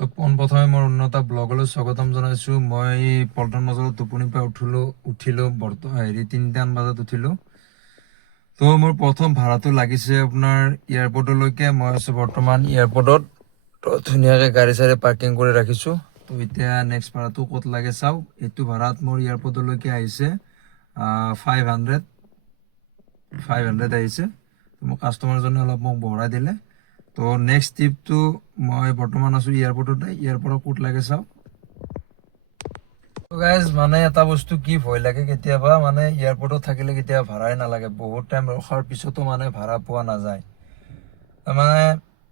তো পোনপ্ৰথমে মোৰ উন্নত ব্লগলৈ স্বাগতম জনাইছোঁ। মই পল্টন বজাৰত টোপনিৰ পৰা উঠিলোঁ 3টামান বজাত উঠিলোঁ। তো মোৰ প্ৰথম ভাড়াটো লাগিছে আপোনাৰ এয়াৰপৰ্টলৈকে। মই আছোঁ বৰ্তমান এয়াৰপৰ্টত। তো ধুনীয়াকৈ গাড়ী চাড়ী পাৰ্কিং কৰি ৰাখিছোঁ। তো এতিয়া নেক্সট ভাড়াটো ক'ত লাগে চাওঁ। এইটো ভাড়াত মোৰ এয়াৰপৰ্টলৈকে আহিছে 500 আহিছে। মোক কাষ্টমাৰজনে অলপ মোক বঢ়াই দিলে। তো নেক্সট ট্ৰিপটো মই বৰ্তমান আছোঁ এয়াৰপৰ্টতে। এয়াৰপৰ্টত ক'ত লাগে চাওঁ। তো গাইজ মানে এটা বস্তু কি ভয় লাগে কেতিয়াবা, মানে এয়াৰপৰ্টত থাকিলে কেতিয়াবা ভাড়াই নালাগে। বহুত টাইম ৰখাৰ পিছতো মানে ভাড়া পোৱা নাযায়। মানে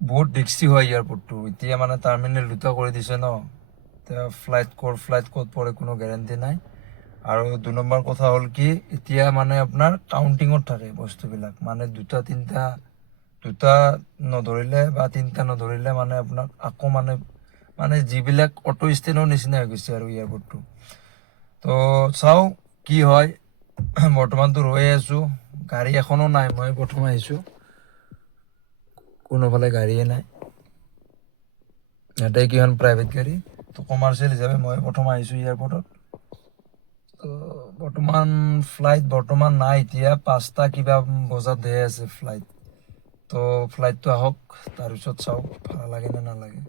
বহুত ৰিক্সি হয় এয়াৰপৰ্টটো। এতিয়া মানে টাৰ্মিনেল 2টা কৰি দিছে ন, এতিয়া ফ্লাইট ক'ত পৰে কোনো গেৰেণ্টি নাই। আৰু 2 নম্বৰ কথা হ'ল কি, এতিয়া মানে আপোনাৰ কাউণ্টিঙত থাকে বস্তুবিলাক। মানে দুটা নধৰিলে বা 3টা নধৰিলে মানে আপোনাক আকৌ মানে যিবিলাক অটো ষ্টেণ্ডৰ নিচিনা হৈ গৈছে আৰু এয়াৰপৰ্টটো। তো চাওঁ কি হয়। বৰ্তমানতো ৰৈ আছোঁ, গাড়ী এখনো নাই। মই প্ৰথম আহিছোঁ, কোনোফালে গাড়ীয়ে নাই। ইয়াতে কিখন প্ৰাইভেট গাড়ী। তো কমাৰ্চিয়েল হিচাপে মই প্ৰথম আহিছোঁ এয়াৰপৰ্টত। তো বৰ্তমান ফ্লাইট নাই। এতিয়া 5টা কিবা বজাতহে আছে ফ্লাইট। তো ফ্লাইটটো আহক, তাৰপিছত চাওঁ ভাড়া লাগে নে নালাগে।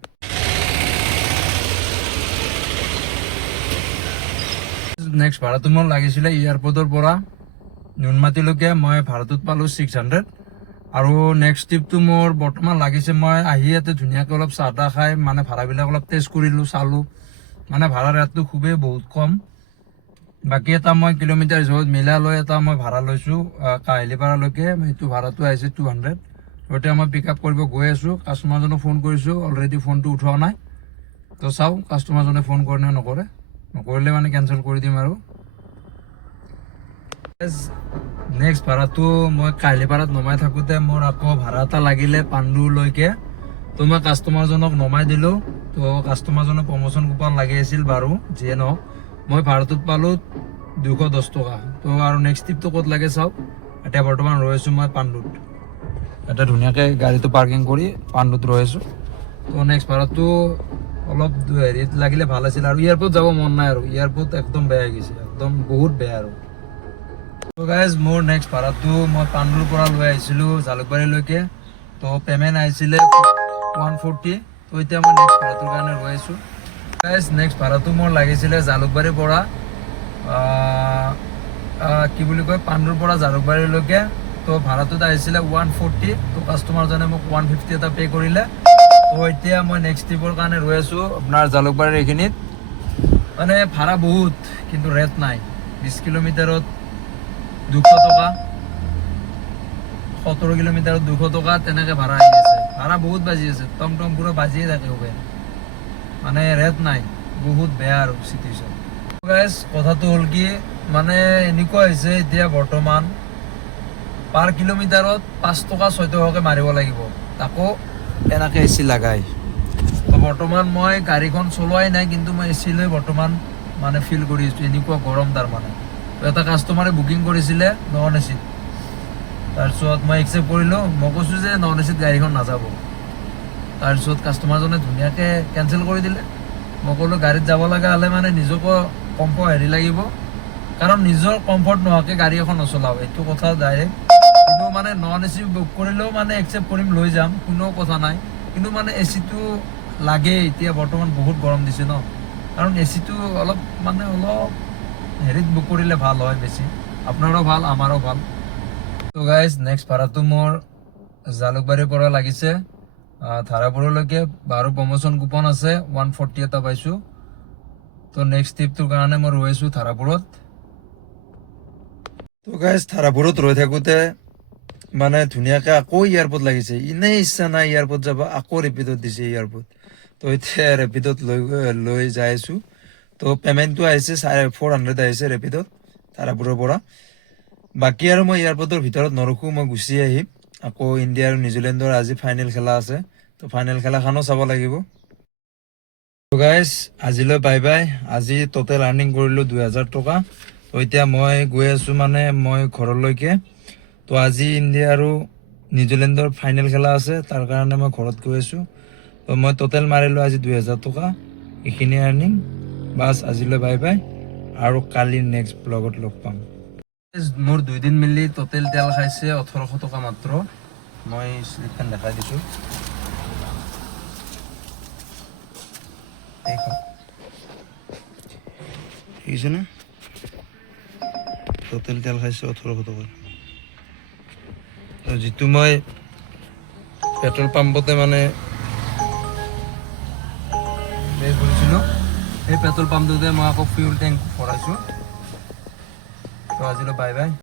নেক্সট ভাড়াটো মোৰ লাগিছিলে এয়াৰপৰ্টৰ পৰা নুনমাটিলৈকে। মই ভাড়াটোত পালোঁ 600। আৰু নেক্সট ট্ৰিপটো মোৰ বৰ্তমান লাগিছে, মই আহি ইয়াতে ধুনীয়াকৈ অলপ চাহ তাহ খাই মানে ভাড়াবিলাক অলপ টেষ্ট কৰিলোঁ, চালোঁ। মানে ভাড়াৰ ৰেটটো খুবেই বহুত কম। বাকী এটা মই কিলোমিটাৰ হিচাপত মিলাই লৈ এটা মই ভাড়া লৈছোঁ কাহিলীপাৰালৈকে। সেইটো ভাড়াটো আহিছে 200। এতিয়া মই পিক আপ কৰিব গৈ আছোঁ। কাষ্টমাৰজনক ফোন কৰিছোঁ, অলৰেডি ফোনটো উঠোৱা নাই। তো চাওঁ কাষ্টমাৰজনে ফোন কৰে নে নকৰে। নকৰিলে মানে কেঞ্চেল কৰি দিম আৰু। নেক্সট ভাড়াটো মই কাহিলীপাৰাত নমাই থাকোঁতে মোৰ আকৌ ভাড়া এটা লাগিলে পাণ্ডুলৈকে। তো মই কাষ্টমাৰজনক নমাই দিলোঁ। তো কাষ্টমাৰজনক প্ৰমোশ্যন কুপন লাগি আছিল বাৰু, যিয়ে নহওক মই ভাড়াটোত পালোঁ 210 টকা। তো আৰু নেক্সট ট্ৰিপটো ক'ত লাগে চাওক। এতিয়া বৰ্তমান ৰৈ আছোঁ মই পাণ্ডুত। এটা ধুনীয়াকৈ গাড়ীটো পাৰ্কিং কৰি পাণ্ডুত ৰৈ আছোঁ। তো নেক্সট ভাড়াটো অলপ হেৰিত লাগিলে ভাল আছিল। আৰু এয়াৰপৰ্ট যাব মন নাই আৰু, এয়াৰপৰ্ট একদম বেয়া হৈ গৈছে, একদম বহুত বেয়া আৰু। তো গাইজ মোৰ নেক্সট ভাড়াটো মই পাণ্ডুৰ পৰা লৈ আহিছিলোঁ জালুকবাৰীলৈকে। তো পে'মেণ্ট আহিছিলে 140। তো এতিয়া মই নেক্সট ভাড়াটোৰ কাৰণে ৰৈ আছোঁ। গাইজ নেক্সট ভাড়াটো মোৰ লাগিছিলে জালুকবাৰীৰ পৰা কি বুলি কয়, পাণ্ডুৰ পৰা জালুকবাৰীলৈকে। তো ভাড়াটোত আহিছিলে 140। তো কাষ্টমাৰজনে মোক 150 এটা পে' কৰিলে। তো এতিয়া মই নেক্সট ট্ৰিপৰ কাৰণে ৰৈ আছোঁ আপোনাৰ জালুকবাৰীৰ এইখিনিত। মানে ভাড়া বহুত, কিন্তু ৰেট নাই। 20 কিলোমিটাৰত 200 টকা, 70 কিলোমিটাৰত 200 টকা, তেনেকৈ ভাড়া আহি আছে। ভাড়া বহুত বাজি আছে, টমটম পুৰা বাজিয়ে থাকে খুবেই। মানে ৰেট নাই, বহুত বেয়া আৰু চিটুৱেশ্যন। গাইজ কথাটো হ'ল কি, মানে এনেকুৱা হৈছে এতিয়া বৰ্তমান পাৰ কিলোমিটাৰত 5 টকা 6 টকাকৈ মাৰিব লাগিব, তাকো এনেকৈ এ চি লাগাই। তো বৰ্তমান মই গাড়ীখন চলোৱাই নাই, কিন্তু মই এ চি লৈ বৰ্তমান মানে ফিল কৰি আছোঁ। এনেকুৱা গৰম তাৰমানে। তো এটা কাষ্টমাৰে বুকিং কৰিছিলে নন এ চিত। তাৰপিছত মই একচেপ্ট কৰিলোঁ। মই কৈছোঁ যে নন এ চিত গাড়ীখন নাযাব। তাৰপিছত কাষ্টমাৰজনে ধুনীয়াকৈ কেঞ্চেল কৰি দিলে। মই ক'লোঁ গাড়ীত যাব লগা হ'লে মানে নিজকো হেৰি লাগিব, কাৰণ নিজৰ কমফৰ্ট নোহোৱাকৈ গাড়ী এখন নচলাওঁ, এইটো কথা ডাইৰেক্ট। কিন্তু মানে নন এ চি বুক কৰিলেও মানে একচেপ্ট কৰিম, লৈ যাম, কোনো কথা নাই। কিন্তু মানে এ চিটো লাগে এতিয়া বৰ্তমান, বহুত গৰম দিছে ন। কাৰণ এ চিটো অলপ হেৰিত বুক কৰিলে ভাল হয় বেছি, আপোনাৰো ভাল আমাৰো ভাল। তো গাইজ নেক্সট ভাড়াটো মোৰ জালুকবাৰীৰ পৰা লাগিছে ধাৰাপুৰলৈকে। বাৰু প্ৰমোশ্যন কুপন আছে, 140 এটা পাইছোঁ। তো নেক্সট ট্ৰিপটোৰ কাৰণে মই ৰৈ আছোঁ ধাৰাপুৰত। তো গাইজ ধাৰাপুৰত ৰৈ থাকোঁতে মানে ধুনীয়াকৈ আকৌ এয়াৰপৰ্ট লাগিছে। এনেই ইচ্ছা নাই এয়াৰপৰ্ট যাব, আকৌ ৰেপিডত দিছে এয়াৰপৰ্ট। তো এতিয়া ৰেপিডত লৈ যাই আছোঁ। তো পে'মেণ্টটো আহিছে 400 আহিছে ৰেপিডত ধাৰাপুৰৰ পৰা। বাকী আৰু মই এয়াৰপৰ্টৰ ভিতৰত নৰখোঁ, মই গুচি আহিম। আকৌ ইণ্ডিয়া আৰু নিউজিলেণ্ডৰ আজি ফাইনেল খেলা আছে। তো ফাইনেল খেলাখনো চাব লাগিব। তো গাইজ আজিলৈ বাই বাই। আজি টোটেল আৰ্নিং কৰিলোঁ 2000 টকা। তো এতিয়া মই গৈ আছোঁ মানে মই ঘৰলৈকে। তো আজি ইণ্ডিয়া আৰু নিউজিলেণ্ডৰ ফাইনেল খেলা আছে, তাৰ কাৰণে মই ঘৰত গৈ আছোঁ। তো তো মই টোটেল মাৰিলোঁ আজি 2000 টকা, এইখিনি আৰ্নিং। বাছ আজিলৈ বাই বাই, আৰু কালি নেক্সট ব্লগত লগ পাম। মোৰ 2 দিন মিলি টোটেল তেল খাইছে 1800 টকা মাত্ৰ। মই শ্লিপখন দেখাই দিছোঁ, এইখন দেখিছে না, টোটেল তেল খাইছে 1800 টকা। যিটো মই পেট্ৰল পাম্পতে মানে পে কৰিছিলোঁ, সেই পেট্ৰল পাম্পটোতে মই আকৌ ফিউল টেংক ভৰাইছোঁ। তো আজিলৈ বাই বাই।